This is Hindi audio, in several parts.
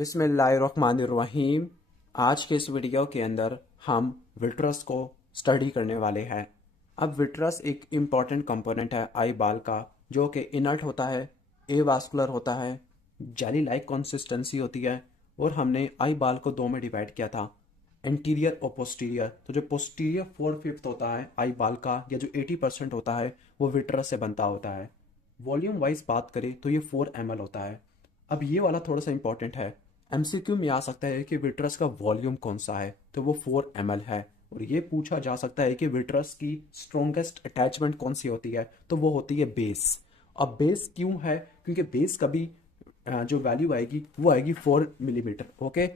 बिस्मिल्लाहिर्रहमानिर्रहीम। आज के इस वीडियो के अंदर हम विट्रस को स्टडी करने वाले हैं। अब विट्रस एक इम्पॉर्टेंट कंपोनेंट है आई बाल का, जो कि इनर्ट होता है, एवास्कुलर होता है, जेली लाइक कंसिस्टेंसी होती है। और हमने आई बाल को दो में डिवाइड किया था, एंटीरियर और पोस्टीरियर। तो जो पोस्टीरियर 4/5 होता है आई बाल का, या जो 80% होता है, वो विट्रस से बनता होता है। वॉल्यूम वाइज बात करें तो ये 4 ml होता है। अब ये वाला थोड़ा सा इंपॉर्टेंट है, एमसीक्यू में आ सकता है कि विट्रस का वॉल्यूम कौन सा है, तो वो 4 ml है। और ये पूछा जा सकता है कि विट्रस की स्ट्रॉन्गेस्ट अटैचमेंट कौन सी होती है, तो वो होती है बेस। अब बेस क्यों है? क्योंकि बेस का भी जो वैल्यू आएगी वो आएगी 4 मिलीमीटर। ओके,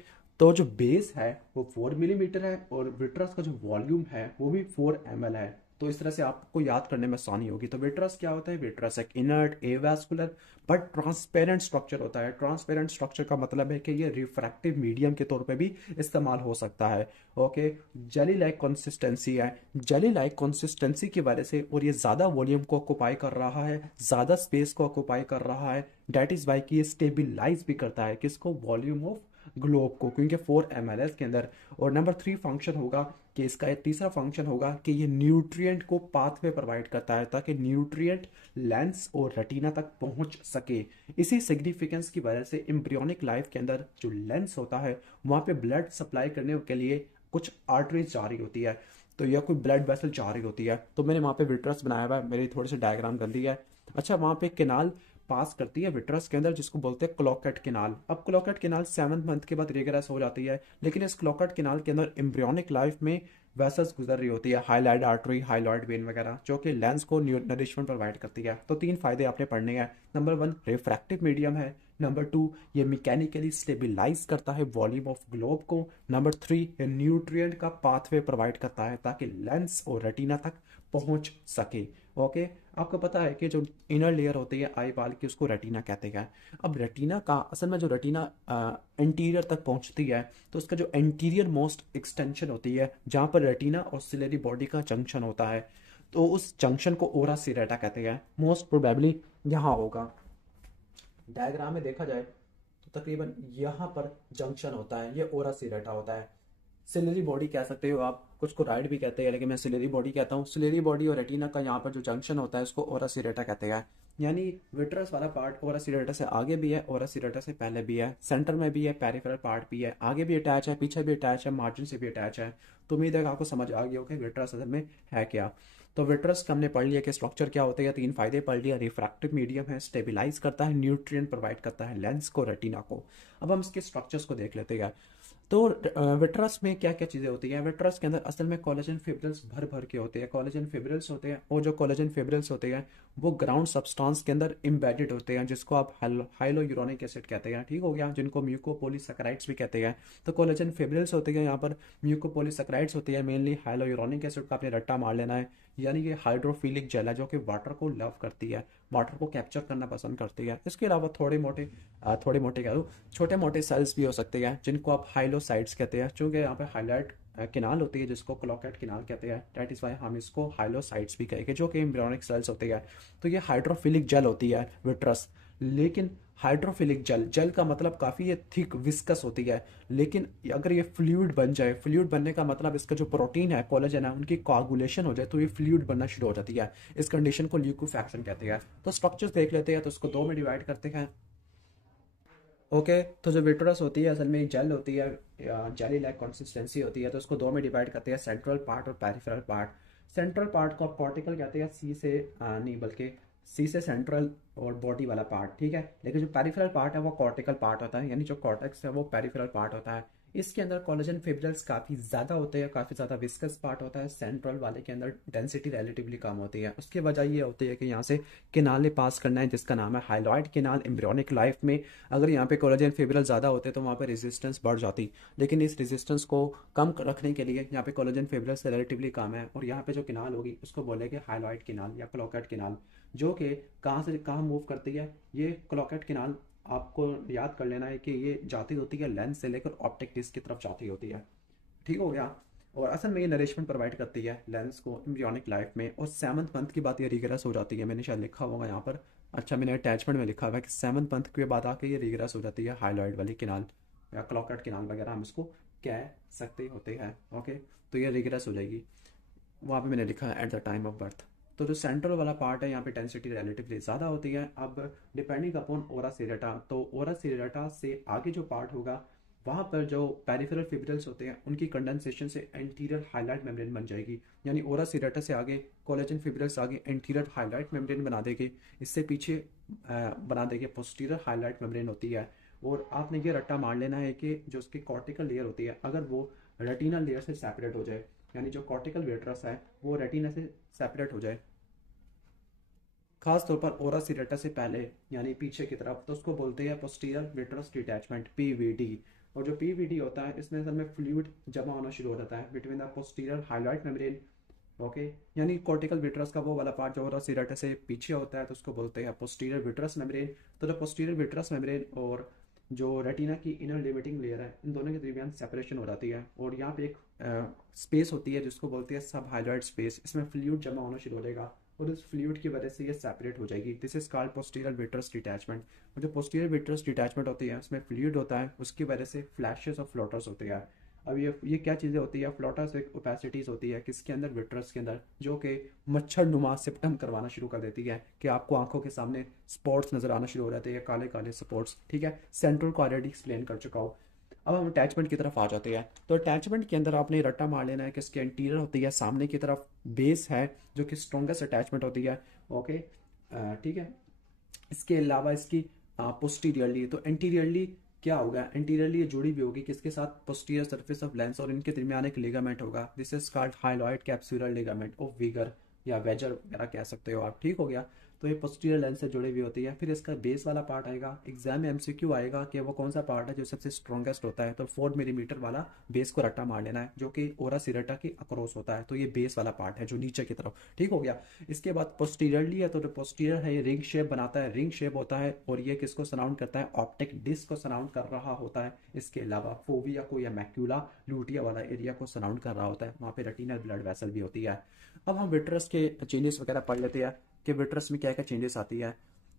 तो जो बेस है वो 4 मिलीमीटर है और विट्रस का जो वॉल्यूम है वो भी 4 ml है। तो इस तरह से आपको याद करने में आसानी होगी। तो विट्रस क्या होता है? विट्रस एक inert avascular but transparent structure होता है। ट्रांसपेरेंट स्ट्रक्चर का मतलब है कि ये रिफ्रैक्टिव मीडियम के तौर पे भी इस्तेमाल हो सकता है। ओके, जेली लाइक कंसिस्टेंसी है। जेली लाइक कंसिस्टेंसी की वजह से, और ये ज़्यादा वॉल्यूम को ऑक्यूपाई कर रहा है, ज़्यादा स्पेस को ऑक्यूपाई कर रहा है, डेट इज़ वाई कि ये स्टेबिलाईज भी करता है किसको? वॉल्यूम ऑफ ग्लोब को, क्योंकि 4 ml है इसके अंदर। और नंबर 3 फंक्शन होगा कि इसका एक तीसरा फंक्शन होगा कि ये न्यूट्रिएंट को पाथवे प्रोवाइड करता है ताकि न्यूट्रिएंट लेंस और रेटिना तक पहुंच सके। इसी सिग्निफिकेंस की वजह से एम्ब्रियोनिक लाइफ के अंदर जो लेंस होता है वहां पे ब्लड सप्लाई करने के लिए कुछ आर्टरीज जा रही होती है, तो या कोई ब्लड वेसल जा रही होती है। तो मैंने वहां पे विट्रस बनाया हुआ है, मेरी थोड़ी सी डायग्राम गंदी है। अच्छा, वहां पे केनाल पास करती है विट्रस के अंदर, जिसको बोलते हैं क्लोकेट केनाल। अब क्लोकेट केनाल 7th मंथ के बाद रिग्रेस हो जाती है, लेकिन इस क्लोकेट केनाल के अंदर एम्ब्रियोनिक लाइफ में वेसल्स गुजर रही होती है, हाइलाइड आर्टरी, हाइलॉइड वेन वगैरह, जो कि लेंस को नरिशमेंट प्रोवाइड करती है। तो 3 फायदे आपने पढ़ने हैं। नंबर 1, रिफ्रैक्टिव मीडियम है। नंबर 2, ये मैकेनिकली स्टेबिलाईज करता है वॉल्यूम ऑफ ग्लोब को। नंबर 3, ये न्यूट्रिएंट का पाथवे प्रोवाइड करता है ताकि लेंस और रेटिना तक पहुंच सके। ओके, आपको पता है कि जो इनर लेयर होती है आई बाल की, उसको रेटिना कहते हैं। अब रेटिना का असल में जो रेटिना एंटीरियर तक पहुंचती है, तो उसका जो एंटीरियर मोस्ट एक्सटेंशन होती है, जहां पर रेटिना और सिलेरी बॉडी का जंक्शन होता है, तो उस जंक्शन को ओरा सिरेटा कहते हैं। मोस्ट प्रोबेबली यहाँ होगा, डायग्राम में देखा जाए तो तकरीबन यहाँ पर जंक्शन होता है, ये ओरा सिरेटा होता है। सिलेरी बॉडी कह सकते हो आप, कुछ को राइड भी कहते हैं, लेकिन मैं सिलेरी बॉडी कहता हूँ। सिलेरी बॉडी और रेटिना का यहाँ पर जो जंक्शन होता है उसको ओरा सिरेटा कहते हैं। यानी विट्रस वाला पार्ट ओरा सिरेटा से आगे भी है, ओरा सिरेटा से पहले भी है, सेंटर में भी है, पेरिफेरल पार्ट भी है, आगे भी अटैच है, पीछे भी अटैच है, मार्जिन से भी अटैच है। तो उम्मीद है कि आपको समझ आ गया हो कि विट्रस असल में है क्या। तो विट्रस का हमने पढ़ लिया कि स्ट्रक्चर क्या होता है, या 3 फायदे पढ़ लिया। रिफ्रैक्टिव मीडियम है, स्टेबिलाईज करता है, न्यूट्रिएंट प्रोवाइड करता है लेंस को, रेटिना को। अब हम इसके स्ट्रक्चर्स को देख लेते हैं। तो विट्रस में क्या क्या चीज़ें होती हैं? विट्रस के अंदर असल में कोलेजन फिब्रिल्स भर भर के होते हैं, कोलेजन फिब्रिल्स होते हैं। और जो कोलेजन फिब्रिल्स होते हैं वो ग्राउंड सब्सटेंस के अंदर एम्बेडेड होते हैं, जिसको आप हाइलोयूरोनिक एसिड कहते हैं। ठीक हो गया, जिनको म्यूकोपॉलीसैकेराइड्स भी कहते हैं। तो कोलेजन फिब्रिल्स होते हैं, यहाँ पर म्यूकोपॉलीसैकेराइड्स होती है, मेनली हाइलोयूरोनिक एसिड का आपने रट्टा मार लेना है। यानी कि हाइड्रोफिलिक जेल है, जो कि वाटर को लव करती है, वाटर को कैप्चर करना पसंद करती है। इसके अलावा थोड़े मोटे कह दूँ, छोटे मोटे सेल्स भी हो सकते हैं, जिनको आप हाइलोसाइट्स कहते हैं। चूंकि यहाँ पे हाइलाइट किनाल होती है जिसको क्लोकेट किनाल कहते हैं, डेट इज वाई हम इसको हाइलोसाइट्स भी कहेंगे, जो कि एम्ब्रियोनिक सेल्स होती है। तो ये हाइड्रोफिलिक जेल होती है विट्रस। लेकिन हाइड्रोफिलिक जेल का मतलब काफ़ी ये थिक विस्कस होती है। लेकिन अगर ये फ्लूइड बन जाए, फ्लूइड बनने का मतलब इसका जो प्रोटीन है, कोलेजन है, उनकी कोआगुलेशन हो जाए तो ये फ्लूइड बनना शुरू हो जाती है। इस कंडीशन को ल्यूकोफैक्शन कहते हैं। तो स्ट्रक्चर्स देख लेते हैं, तो इसको 2 में डिवाइड करते हैं। ओके, तो जो विट्रस होती है असल में एक जेल होती है, जेली लाइक कंसिस्टेंसी होती है। तो उसको 2 में डिवाइड करते हैं, सेंट्रल पार्ट और पेरिफेरल पार्ट। सेंट्रल पार्ट को आप कॉर्टिकल कहते हैं, सी से नहीं बल्कि सी से सेंट्रल और बॉडी वाला पार्ट, ठीक है। लेकिन जो पेरिफेरल पार्ट है वो कॉर्टिकल पार्ट होता है, यानी जो कॉर्टेक्स है वो पेरिफेरल पार्ट होता है। इसके अंदर कोलेजन फिब्रिल्स काफ़ी ज़्यादा होते हैं, काफ़ी ज़्यादा विस्कस पार्ट होता है। सेंट्रल वाले के अंदर डेंसिटी रिलेटिवली कम होती है। उसकी वजह ये होती है कि यहाँ से किनाल पास करना है, जिसका नाम है हाइलॉइड किनाल। एम्ब्रियोनिक लाइफ में अगर यहाँ पे कोलेजन फिब्रिल ज़्यादा होते तो वहाँ पे रेजिस्टेंस बढ़ जाती, लेकिन इस रेजिस्टेंस को कम रखने के लिए यहाँ पे कोलेजन फिब्रिल से रिलेटिवली कम है। और यहाँ पे जो किनाल होगी उसको बोलेंगे हाइलॉइड किनाल या क्लोकेट किनाल, जो कि कहाँ से कहाँ मूव करती है। ये क्लोकेट किनाल आपको याद कर लेना है कि ये जाती होती है लेंस से लेकर ऑप्टिक डिस्क की तरफ जाती होती है। ठीक हो गया। और असल में ये नरिशमेंट प्रोवाइड करती है लेंस को एम्ब्रियोनिक लाइफ में। और 7th मंथ की बात ये रिग्रेस हो जाती है, मैंने शायद लिखा होगा यहाँ पर। अच्छा, मैंने अटैचमेंट में लिखा हुआ है कि 7th मंथ के बाद आके ये रिग्रेस हो जाती है हाइलॉइड वाली किनाल। या क्लॉकेट कैनाल वगैरह हम इसको कह सकते होते हैं। ओके, तो ये रिग्रेस हो जाएगी। वहाँ पे मैंने लिखा है at the time of birth. तो जो सेंट्रल वाला पार्ट है यहाँ पे डेंसिटी रिलेटिवली ज़्यादा होती है। अब डिपेंडिंग अपॉन ओरा सीरेटा, तो ओरा सीरेटा से आगे जो पार्ट होगा वहाँ पर जो पेरिफेरल फिब्रिल्स होते हैं उनकी कंडेंसेशन से एंटीरियर हाइलाइट मेम्ब्रेन बन जाएगी। यानी ओरा सीरेटा से आगे कोलेजन फिब्रिल्स आगे एंटीरियर हाइलाइट मेम्ब्रेन बना देगी, इससे पीछे बना देगी पोस्टीरियर हाइलाइट मेम्ब्रेन होती है। और आपने ये रट्टा मार लेना है कि जो उसकी कॉर्टिकल लेयर होती है अगर वो रेटिना लेयर से सेपरेट हो जाए, यानी जो कॉर्टिकल वेट्रस है वो रेटिना से सेपरेट हो जाए, खास तौर पर ओरा सीरेटा से पहले यानी पीछे की तरफ, तो उसको बोलते हैं पोस्टीरियर वेट्रस डिटैचमेंट, पीवीडी। और जो पीवीडी होता है इसमें असल में फ्लूइड जमा होना शुरू हो जाता है between the posterior highlight membrane. Okay, यानी कॉर्टिकल विट्रस का वो वाला पार्ट जो ओरा सीरेटा से पीछे होता है तो उसको बोलते हैं पोस्टीरियर विट्रस मेम्ब्रेन। तो जो पोस्टीरियर विट्रस मेम्ब्रेन और जो रेटिना की इनर लिमिटिंग लेयर है इन दोनों के दरमियान सेपरेशन हो जाती है और यहाँ पे एक स्पेस होती है जिसको बोलते हैं सब हाइलाइट स्पेस। इसमें फ्लूइड जमा होना शुरू हो जाएगा और उस फ्लूइड की वजह से ये सेपरेट हो जाएगी। This is called posterior vitreous detachment. और जो पोस्टीरियर विट्रस डिटैचमेंट होती है उसमें फ्लूइड होता है, उसकी वजह से फ्लैशेस और फ्लोटर्स होते हैं। अब ये क्या चीज़ें होती है? फ्लोटर्स एक ओपेसिटीज होती है किसके अंदर? विट्रस के अंदर, जो कि मच्छर नुमा सिम्टम करवाना शुरू कर देती है कि आपको आंखों के सामने स्पॉट्स नजर आना शुरू हो जाते हैं, काले काले स्पॉट्स। ठीक है, सेंट्रल को ऑलरेडी एक्सप्लेन कर चुका हूँ। अब हम अटैचमेंट की तरफ आ जाते हैं। तो अटैचमेंट के अंदर आपने रट्टा मार लेना है कि इसके इंटीरियर होती है सामने की तरफ बेस है जो कि स्ट्रॉन्गेस्ट अटैचमेंट होती है। ओके, ठीक है। इसके अलावा इसकी पोस्टीरियरली, तो एंटीरियरली क्या होगा? एंटीरियरली ये जुड़ी भी होगी किसके साथ? पोस्टीरियर सरफेस ऑफ लेंस, और इनके दरमियान एक लिगामेंट होगा। This is called hyaloid capsular ligament of Wieger या वेजर वगैरह कह सकते हो आप। ठीक हो गया, तो ये पोस्टीरियर लेंस से जुड़ी हुई होती है। फिर इसका बेस वाला पार्ट आएगा। एग्जाम में एमसीक्यू आएगा कि वो कौन सा पार्ट है जो सबसे स्ट्रॉन्गेस्ट होता है, तो 4 मिलीमीटर वाला बेस को रट्टा मार लेना है जो कि ओरा सीरेटा की अक्रॉस होता है। तो ये बेस वाला पार्ट है जो नीचे की तरफ। ठीक हो गया। इसके बाद पोस्टीरियरली है, तो जो पोस्टीरियर है ये रिंग शेप बनाता है, रिंग शेप होता है और ये किसको सराउंड करता है? ऑप्टिक डिस्क को सराउंड कर रहा होता है। इसके अलावा फोविया को या मैक्यूला लूटिया वाला एरिया को सराउंड कर रहा होता है, वहाँ पे रेटिनल ब्लड वेसल भी होती है। अब हम विट्रस के चेंजेस वगैरह पढ़ लेते हैं कि विट्रस में क्या क्या चेंजेस आती है।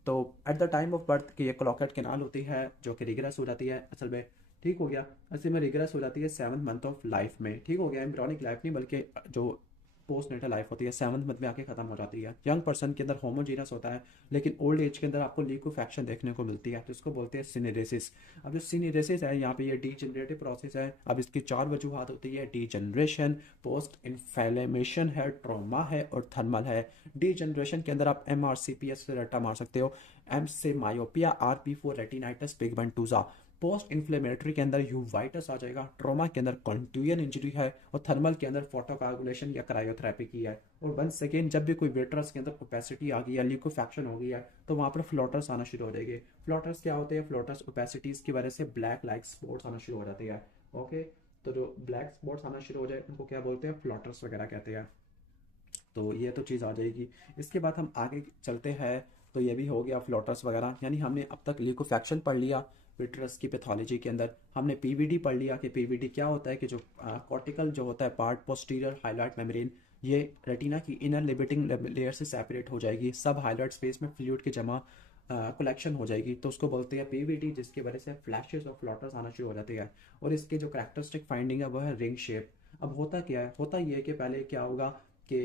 तो at the time of birth की ये क्लॉकेट कैनाल होती है जो कि रिग्रेस हो जाती है असल में। ठीक हो गया, असल में रिग्रेस हो जाती है 7th मंथ ऑफ लाइफ में। ठीक हो गया, एम्ब्रियोनिक लाइफ नहीं बल्कि जो पोस्ट नेटल लाइफ होती है 7th मंथ में आके खत्म हो जाती है। यंग पर्सन के अंदर होमोजीनस होता है, लेकिन ओल्ड एज के अंदर आपको लिक्विफैक्शन देखने को मिलती है, जिसको बोलते हैं सिनेरेसिस। अब जो सिनेरेसिस है यहाँ पे ये डीजेनरेटिव प्रोसेस है। अब इसकी 4 वजूहात होती है: डीजनरेशन, पोस्ट इन्फ्लेमेशन है, ट्रॉमा है और थर्मल है। डीजनरेशन के अंदर आप MRCPS से रट्टा मार सकते हो। एम से myopia, RP4 retinitis pigmentosa. Post inflammatory के अंदर यूवाइटस आ जाएगा। ट्रॉमा के अंदर कॉन्ट्यूजन इंजरी है और थर्मल के अंदर फोटोकागुलेशन या क्रायोथेरेपी की है। और वंस सेकेंड जब भी कोई विट्रस के अंदर ओपेसिटी आ गई या लिक्विफैक्शन हो गई है तो वहां पर फ्लोटर्स आना शुरू हो जाएंगे। फ्लोटर्स क्या होते हैं? फ्लोटर्स ओपेसिटीज की वजह से ब्लैक लाइक स्पॉट्स आना शुरू हो जाते हैं। ओके, तो जो ब्लैक स्पॉट्स आना शुरू हो जाए उनको क्या बोलते हैं? फ्लोटर्स वगैरह कहते हैं। तो ये तो चीज़ आ जाएगी। इसके बाद हम आगे चलते हैं। तो ये भी हो गया फ्लोटर्स वगैरह, यानी हमने अब तक लिक्विफैक्शन पढ़ लिया। विट्रस की पैथोलॉजी के अंदर हमने पीवीडी पढ़ लिया कि पीवीडी क्या होता है, कि जो कॉर्टिकल जो होता है पार्ट पोस्टीरियर हाइलाइट मेम्ब्रेन, ये रेटिना की इनर लिमिटिंग लेयर से सेपरेट हो जाएगी। सब हाइलाइट स्पेस में फ्लूइड की जमा कलेक्शन हो जाएगी, तो उसको बोलते हैं पीवीडी, जिसकी वजह से फ्लैशेस और फ्लॉटर्स आना शुरू हो जाते हैं। और इसके जो कैरेक्टरिस्टिक फाइंडिंग है वो है रिंग शेप। अब होता क्या है? होता ये है कि पहले क्या होगा कि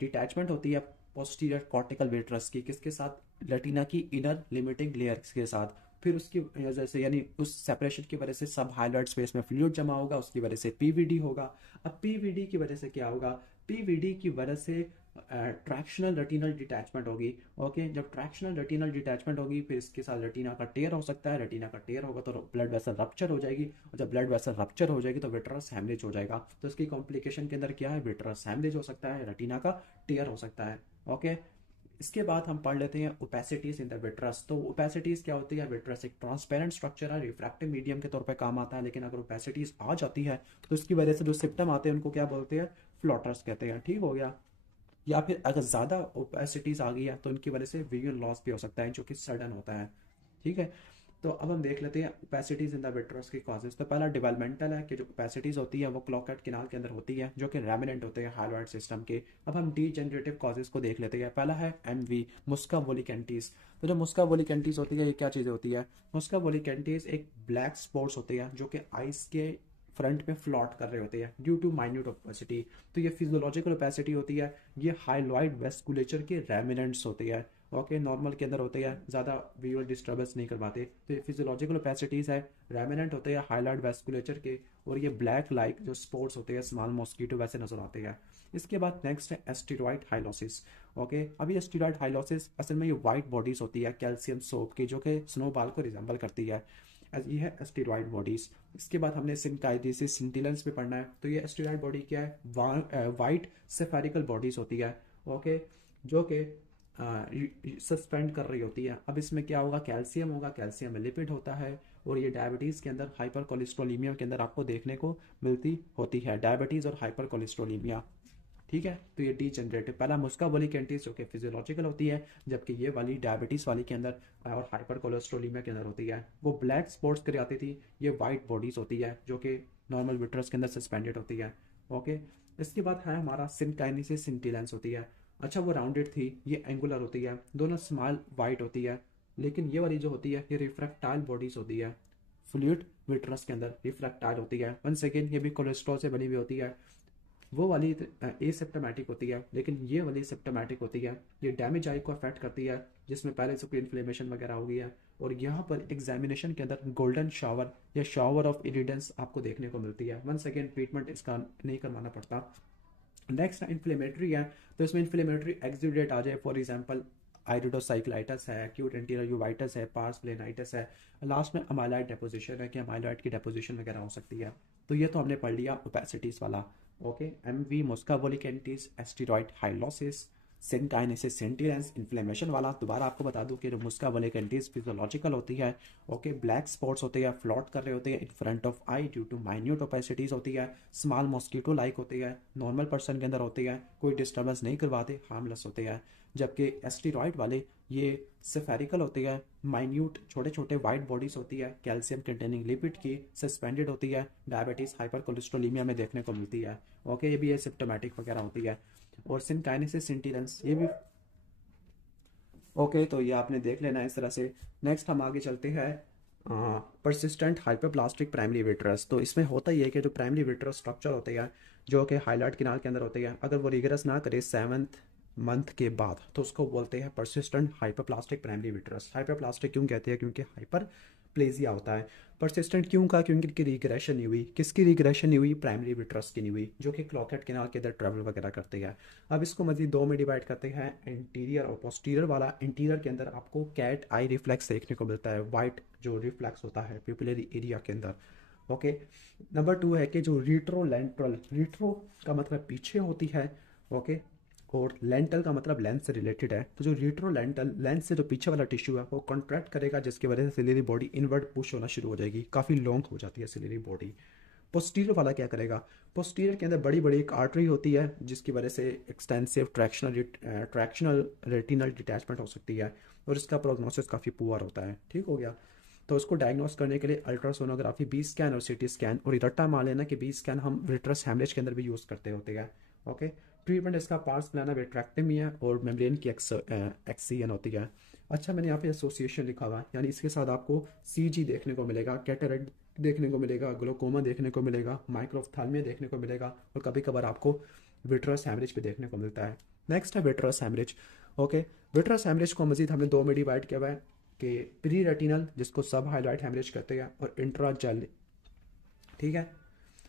डिटैचमेंट होती है पोस्टीरियर कॉर्टिकल विट्रस की किसके साथ? रेटिना की इनर लिमिटिंग लेयर के साथ। फिर उसकी वजह से यानी उस सेपरेशन की वजह से सब हाइलाइट स्पेस में फ्लूइड जमा होगा, उसकी वजह से पीवीडी होगा। अब पीवीडी की वजह से क्या होगा? पीवीडी की वजह से ट्रैक्शनल रेटिनल डिटैचमेंट होगी। ओके, जब ट्रैक्शनल रेटिनल डिटैचमेंट होगी फिर इसके साथ रेटिना का टेयर हो सकता है। रेटिना का टेयर होगा तो ब्लड वेसल रप्चर हो जाएगी, और जब ब्लड वेसल रप्चर हो जाएगी तो विट्रस हैमरेज हो जाएगा। तो इसकी कॉम्प्लिकेशन के अंदर क्या है? विट्रस हैमरेज हो सकता है, रेटिना का टेयर हो सकता है। ओके, इसके बाद हम पढ़ लेते हैं ओपेसिटीज इन द विट्रस। तो ओपेसिटीज क्या होती है? विट्रस एक ट्रांसपेरेंट स्ट्रक्चर है, रिफ्रैक्टिव मीडियम के तौर पे काम आता है, लेकिन अगर ओपेसिटीज आ जाती है तो इसकी वजह से जो सिम्टम आते हैं उनको क्या बोलते हैं? फ्लॉटर्स कहते हैं। ठीक हो गया। या फिर अगर ज़्यादा ओपेसिटीज आ गई है तो इनकी वजह से विजुअल लॉस भी हो सकता है जो कि सडन होता है। ठीक है। तो अब हम देख लेते हैं ओपेसिटीज इन द विट्रस की कॉजेज। तो पहला डेवलपमेंटल है कि जो ओपेसिटीज होती है वो क्लोकेट कैनाल के अंदर होती है जो कि रेमिनेंट होते हैं हाइलोइड सिस्टम के। अब हम डीजेनरेटिव कॉजेज को देख लेते हैं। पहला है एमवी, मुस्का वोलिकेंटिस। तो जो मुस्का वोलिकेंटिस होती है ये क्या चीज़ होती है? मुस्का वोलिकेंटिस एक ब्लैक स्पॉट्स होती है जो कि आइस के फ्रंट में फ्लॉट कर रहे होते हैं ड्यू टू माइन्यूट ओपेसिटी। तो ये फिजियोलॉजिकल ओपेसिटी होती है, ये हाइलॉइड वेस्कुलेचर के रेमिनेंट्स होती है। ओके, नॉर्मल के अंदर होते हैं, ज़्यादा विजुअल डिस्टर्बेंस नहीं करवाते। तो ये फिजियोलॉजिकल ओपेसिटीज़ है, रेमिनेंट होते हैं हाइलॉइड वेस्कुलेचर के, और ये ब्लैक लाइक जो स्पॉट्स होते हैं स्मॉल मॉस्किटो वैसे नजर आते हैं। इसके बाद नेक्स्ट है एस्टेरॉइड हाइलोसिस। ओके, अभी एस्टेरॉइड हाइलोसिस असल में ये वाइट बॉडीज होती है कैल्शियम सोप की जो कि स्नोबॉल को रिजेंबल करती है। ये है एस्टेरॉइड बॉडीज। इसके बाद हमने सिनकाइडिसिस सिंटिलेंस पे पढ़ना है। तो ये एस्टेरॉइड बॉडी क्या है? वाइट सेफेरिकल बॉडीज होती है। ओके, जो कि सस्पेंड कर रही होती है। अब इसमें क्या होगा? कैल्शियम होगा, कैल्शियम में लिपिड होता है, और ये डायबिटीज़ के अंदर हाइपर कोलेस्ट्रोलीमिया के अंदर आपको देखने को मिलती होती है, डायबिटीज़ और हाइपर कोलेस्ट्रोलीमिया। ठीक है, तो ये डीजेनरेटिव पहला मुस्का वोलिकेंटिस जो कि फिजियोलॉजिकल होती है, जबकि ये वाली डायबिटीज़ वाली के अंदर और हाइपर कोलेस्ट्रोलीमिया के अंदर होती है। वो ब्लैक स्पॉट्स कर आती थी, ये वाइट बॉडीज होती है जो कि नॉर्मल विट्रस के अंदर सस्पेंडेड होती है। ओके, इसके बाद है हमारा सिनकाइनेसिस सिंटिलेंस होती है। अच्छा, वो राउंडेड थी, ये एंगुलर होती है, दोनों स्मॉल वाइट होती है। लेकिन ये वाली जो होती है ये रिफ्रैक्टाइल बॉडीज होती है, फ्लूइड विट्रस के अंदर रिफ्रैक्टाइल होती है। वन सेकेंड, ये भी कोलेस्ट्रॉल से बनी हुई होती है। वो वाली एसिप्टोमेटिक होती है, लेकिन ये वाली सिप्टोमेटिक होती है। ये डैमेज आई को अफेक्ट करती है, जिसमें पहले से कोई इन्फ्लेमेशन वगैरह हो गई है, और यहाँ पर एग्जामिनेशन के अंदर गोल्डन शावर या शावर ऑफ इरिडेंस आपको देखने को मिलती है। वन सेकेंड, ट्रीटमेंट इसका नहीं करवाना पड़ता। नेक्स्ट इन्फ्लेमेटरी है, तो इसमें इन्फ्लेमेटरी एक्सुडेट आ जाए, फॉर एग्जांपल आइरिडोसाइक्लाइटिस है, एक्यूट एंटीरियर यूवाइटिस है, पार्स प्लेनाइटिस है, लास्ट में अमाइलॉइड डेपोजिशन है कि अमाइलॉइड की डेपोजिशन वगैरह हो सकती है। तो ये तो हमने पढ़ लिया ओपेसिटीज वाला। ओके, एमवी, मुस्का वोलिकेंटिस, एस्टेरॉइड हाइलोसिस, सिनकाइनेसिस सेंटिलेंस, इन्फ्लेमेशन वाला। दोबारा आपको बता दूं कि जो मुस्का वोलिकेंटिस फिजियोलॉजिकल होती है। ओके, ब्लैक स्पॉट्स होते हैं, फ्लॉट कर रहे होते हैं in front of eye due to minute opacities होती है, स्मॉल मॉस्किटो लाइक होती है, नॉर्मल पर्सन के अंदर होती है, कोई डिस्टर्बेंस नहीं करवाते, हार्मलेस होते हैं। जबकि एस्टेरॉइड वाले ये सेफेरिकल होती है, माइन्यूट छोटे छोटे वाइट बॉडीज होती है, कैल्शियम कंटेनिंग लिपिड की, सस्पेंडेड होती है, डायबिटीज हाइपर कोलेस्ट्रोलीमिया में देखने को मिलती है। ओके, ये भी सिम्टोमेटिक वगैरह होती है। और सिनकाइनेसिस सिंटिलेंस ये भी। ओके, तो ये आपने देख लेना है इस तरह से। नेक्स्ट हम आगे चलते हैं परसिस्टेंट हाइपरप्लास्टिक प्राइमरी विट्रस। तो इसमें होता ही है कि जो प्राइमरी विट्रस स्ट्रक्चर होते हैं जो कि हाइलाइट किनाल के अंदर होते हैं, अगर वो रिगरस ना करे 7th मंथ के बाद, तो उसको बोलते हैं persistent hyperplastic primary vitreous. Hyperplastic क्यों कहते हैं? क्योंकि हाइपर प्लेजिया होता है। परसिस्टेंट क्यों कहा? क्योंकि इनकी रिग्रेशन नहीं हुई। किसकी रिग्रेशन नहीं हुई? प्राइमरी विट्रस की नहीं हुई, जो कि क्लोकेट कैनाल के अंदर ट्रेवल वगैरह करते हैं। अब इसको मजीद दो में डिवाइड करते हैं, इंटीरियर और पोस्टीरियर वाला। इंटीरियर के अंदर आपको कैट आई रिफ्लेक्स देखने को मिलता है, वाइट जो रिफ्लेक्स होता है पिपुलरी एरिया के अंदर। ओके, नंबर 2 है कि जो रिट्रोलेंट्रल, रिट्रो का मतलब पीछे होती है, ओके, और लेंटल का मतलब लेंस से रिलेटेड है। तो जो रिट्रोलेंटल लेंस से जो पीछे वाला टिश्यू है वो कॉन्ट्रैक्ट करेगा, जिसकी वजह से सिलेरी बॉडी इनवर्ड पुश होना शुरू हो जाएगी, काफ़ी लॉन्ग हो जाती है सिलेरी बॉडी। पोस्टीरियर वाला क्या करेगा? पोस्टीरियर के अंदर बड़ी बड़ी एक आर्टरी होती है, जिसकी वजह से एक्सटेंसिव ट्रैक्शनल रेटिनल डिटैचमेंट हो सकती है, और इसका प्रोग्नोसिस काफ़ी पुअर होता है। ठीक हो गया। तो उसको डायग्नोस करने के लिए अल्ट्रासोनोग्राफी, बी स्कैन और सीटी स्कैन, और रट्टा मान लेना कि बी स्कैन हम विट्रस हैमरेज के अंदर भी यूज़ करते होते हैं। ओके, ट्रीटमेंट इसका पार्स प्लाना विट्रैक्टमी है, और मेम्ब्रेन की एक्सीजन होती है। अच्छा, मैंने यहाँ पे एसोसिएशन लिखा हुआ है, यानी इसके साथ आपको सीजी देखने को मिलेगा, कैटरेक्ट देखने को मिलेगा, ग्लोकोमा देखने को मिलेगा, माइक्रोफ्थाल्मिया देखने को मिलेगा, और कभी कभार आपको विट्रस हैमरेज भी देखने को मिलता है। नेक्स्ट है vitreous haemorrhage. Okay, vitreous haemorrhage को मजीद हमने दो में डिवाइड किया हुआ है कि प्री रेटिनल, जिसको सब हाइलाइट हैमरेज कहते हैं, और इंट्राजेल। ठीक है।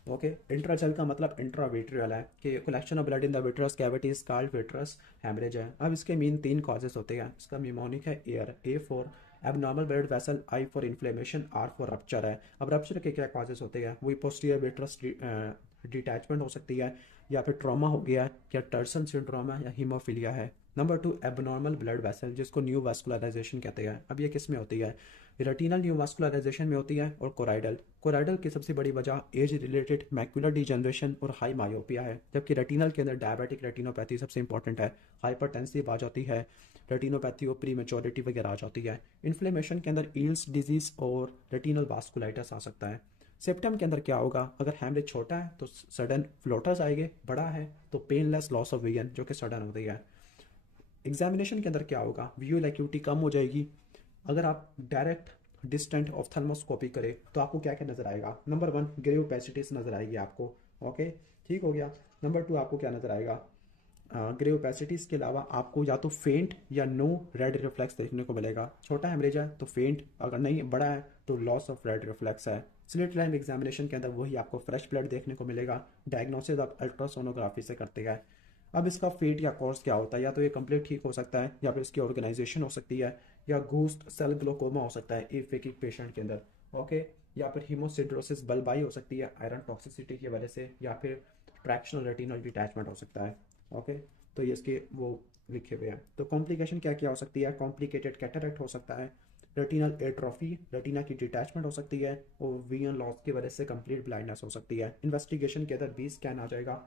ओके, इंट्राजेल का मतलब इंट्राविट्रियल है कि collection of blood in the vitreous cavity is called vitreous haemorrhage है। अब इसके मेन 3 कॉजेस होते हैं। इसका निमोनिक है air, A for abnormal blood vessel, I for inflammation, R for rupture है। अब रप्चर के क्या कॉजेस होते हैं? वही पोस्टीरियर विट्रस डिटैचमेंट हो सकती है, या फिर ट्रॉमा हो गया, या टर्सन सिंड्रोम है, या हीमोफीलिया है। नंबर 2 एबनॉर्मल ब्लड वेसल, जिसको न्यू वास्कुलराइजेशन कहते हैं। अब ये किस में होती है? रेटिनल न्यूवास्कुलराइजेशन में होती है और कोराइडल कोराइडल की सबसे बड़ी वजह एज रिलेटेड मैक्युलर डिजनरेशन और हाई मायोपिया है, जबकि रेटिनल के अंदर डायबिटिक रेटिनोपैथी सबसे इंपॉर्टेंट है, हाइपरटेंसिव आ जाती है, रेटिनोपैथी और प्री मेच्योरिटी वगैरह आ जाती है। इन्फ्लेमेशन के अंदर ईल्स डिजीज और रेटिनल वास्कुलाइटिस आ सकता है। सिम्टम के अंदर क्या होगा, अगर हैमरेज छोटा है तो सडन फ्लोटर्स आएंगे, बड़ा है तो पेनलेस लॉस ऑफ विजन जो कि सडन होती है। एग्जामिनेशन के अंदर क्या होगा, विजुअल एक्यूटी कम हो जाएगी। अगर आप डायरेक्ट डिस्टेंट ऑफ्थल्मोस्कोपी करें तो आपको क्या क्या नजर आएगा, नंबर 1 ग्रे ओपेसिटीज नजर आएगी आपको। ओके, ठीक हो गया। नंबर 2 आपको क्या नजर आएगा, ग्रे ओपेसिटीज के अलावा आपको या तो फेंट या नो रेड रिफ्लेक्स देखने को मिलेगा। छोटा हेमरेज है तो फेंट, अगर नहीं बड़ा है तो लॉस ऑफ रेड रिफ्लेक्स है। स्लिट लाइन एग्जामिनेशन के अंदर वही आपको फ्रेश ब्लड देखने को मिलेगा। डायग्नोसिस आप अल्ट्रासोनोग्राफी से करते हैं। अब इसका फेट या कोर्स क्या होता है, या तो ये कंप्लीट ठीक हो सकता है, या फिर इसकी ऑर्गेनाइजेशन हो सकती है, या घूस्ट सेल ग्लोकोमा हो सकता है एफेकिक पेशेंट के अंदर। ओके, या फिर हीमोसिड्रोसिस बल्बाई हो सकती है आयरन टॉक्सिसिटी की वजह से, या फिर ट्रैक्शनल रेटिनल डिटैचमेंट हो सकता है। ओके, तो ये इसके वो लिखे हुए हैं। तो कॉम्प्लिकेशन क्या क्या हो सकती है, कॉम्प्लिकेटेड कैटरेक्ट हो सकता है, रेटिनल एट्रोफी, रेटिना की डिटैचमेंट हो सकती है, और विजन लॉस की वजह से कंप्लीट ब्लाइंडनेस हो सकती है। इन्वेस्टिगेशन के अंदर 20 स्कैन आ जाएगा।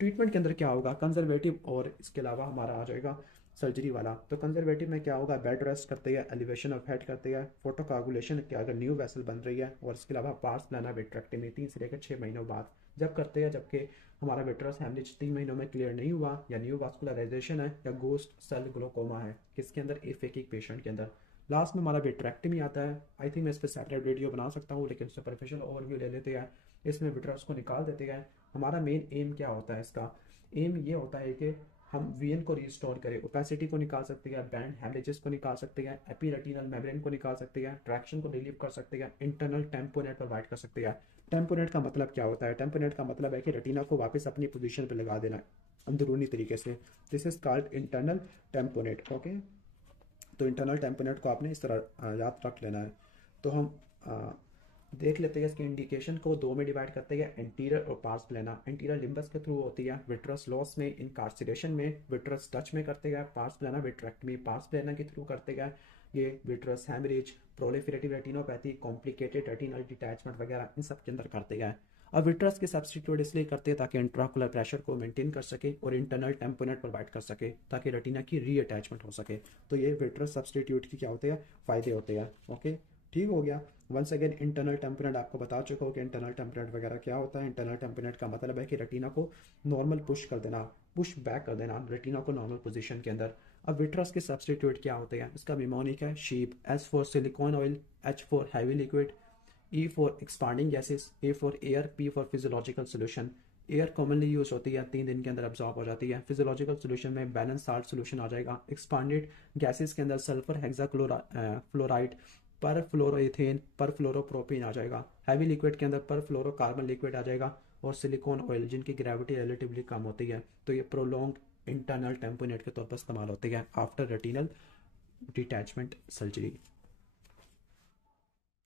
ट्रीटमेंट के अंदर क्या होगा, कंजर्वेटिव और इसके अलावा हमारा आ जाएगा सर्जरी वाला। तो कंजर्वेटिव में क्या होगा, बेड रेस्ट करते हैं, एलिवेशन ऑफ हेड करते हैं, फोटोकागुलेशन क्या अगर न्यू वेसल बन रही है, और इसके अलावा पार्स प्लाना विट्रेक्टमी 3 से लेकर 6 महीनों बाद जब करते हैं, जबकि हमारा विट्रस हेमरेज 3 महीनों में क्लियर नहीं हुआ, या न्यू वास्कुलराइजेशन है, या गोस्ट सेल ग्लोकोमा है किसके अंदर, एफेकिक पेशेंट के अंदर। लास्ट में हमारा विट्रेक्टमी आता है। आई थिंक मैं इस पर सेपरेट वीडियो बना सकता हूँ, लेकिन सुपरफिशियल ओवरव्यू ले लेते हैं। इसमें विट्रस को निकाल देते हैं। हमारा मेन एम क्या होता है, इसका एम ये होता है कि हम वीएन को रिस्टोर करें, ओपेसिटी को निकाल सकते हैं, बैंड हेमरेजेस को निकाल सकते हैं, एपीरेटिनल मेम्ब्रेन को निकाल सकते हैं, ट्रैक्शन को रिलीव कर सकते हैं, इंटरनल टेम्पोनेट प्रोवाइड कर सकते हैं। टेम्पोनेट का मतलब क्या होता है, टेम्पोनेट का मतलब है कि रेटिना को वापस अपनी पोजीशन पे लगा देना अंदरूनी तरीके से। This is called internal tamponade. Okay, तो इंटरनल टेम्पोनेट को आपने इस तरह याद रख लेना है। तो हम देख लेते हैं इसके इंडिकेशन को, दो में डिवाइड करते हैं, एंटीरियर और पार्स प्लाना। एंटीरियर लिम्बस के थ्रू होती है, विट्रस लॉस में, इनकार्सिडेशन में, विट्रस टच में करते हैं, पार्स प्लाना विट्रेक्टमी पार्स प्लाना के थ्रू करते हैं, ये vitreous haemorrhage, proliferative retinopathy, complicated retinal detachment वगैरह इन सब के अंदर करते हैं। अब विट्रस के सब्सटीट्यूट इसलिए करते हैं ताकि इंट्राकुलर प्रेशर को मेंटेन कर सके और इंटरनल टेम्पोनेट प्रोवाइड कर सके ताकि रेटिना की रीअटैचमेंट हो सके। तो ये विट्रस सब्सटीट्यूट की क्या होते हैं, फायदे होते हैं। ओके, ठीक हो गया। वंस अगेन इंटरनल टेम्पोनेट आपको बता चुका हूँ कि इंटरनल टेम्पोनेट वगैरह क्या होता है। इंटरनल टेम्पोनेट का मतलब है कि रेटिना को नॉर्मल पुश कर देना, पुश बैक कर देना रेटिना को नॉर्मल पोजीशन के अंदर। अब विट्रस के सब्सटीट्यूट क्या होते हैं, इसका मिमोनिक है sheep, S for silicon oil, H for heavy liquid, E for expanding gases, A for air, P for physiological solution. Air commonly use होती है, 3 दिन के अंदर अब्जॉर्ब हो जाती है। फिजियोलॉजिकल सोल्यूशन में बैलेंस साल्ट सोल्यूशन आ जाएगा। एक्सपांडेड गैसेस के अंदर सल्फर हेक्साक्लोराइड, पर फ्लोरोइथेन, पर फ्लोरोप्रोपीन आ जाएगा। हैवी लिक्विड के अंदर पर फ्लोरोकार्बन लिक्विड आ जाएगा, और सिलिकॉन ऑयल जिनकी ग्रेविटी रिलेटिवली कम होती है। तो ये प्रोलॉन्ग इंटरनल टेम्पोनेट के तौर पर इस्तेमाल होती है आफ्टर रेटिनल डिटैचमेंट सर्जरी।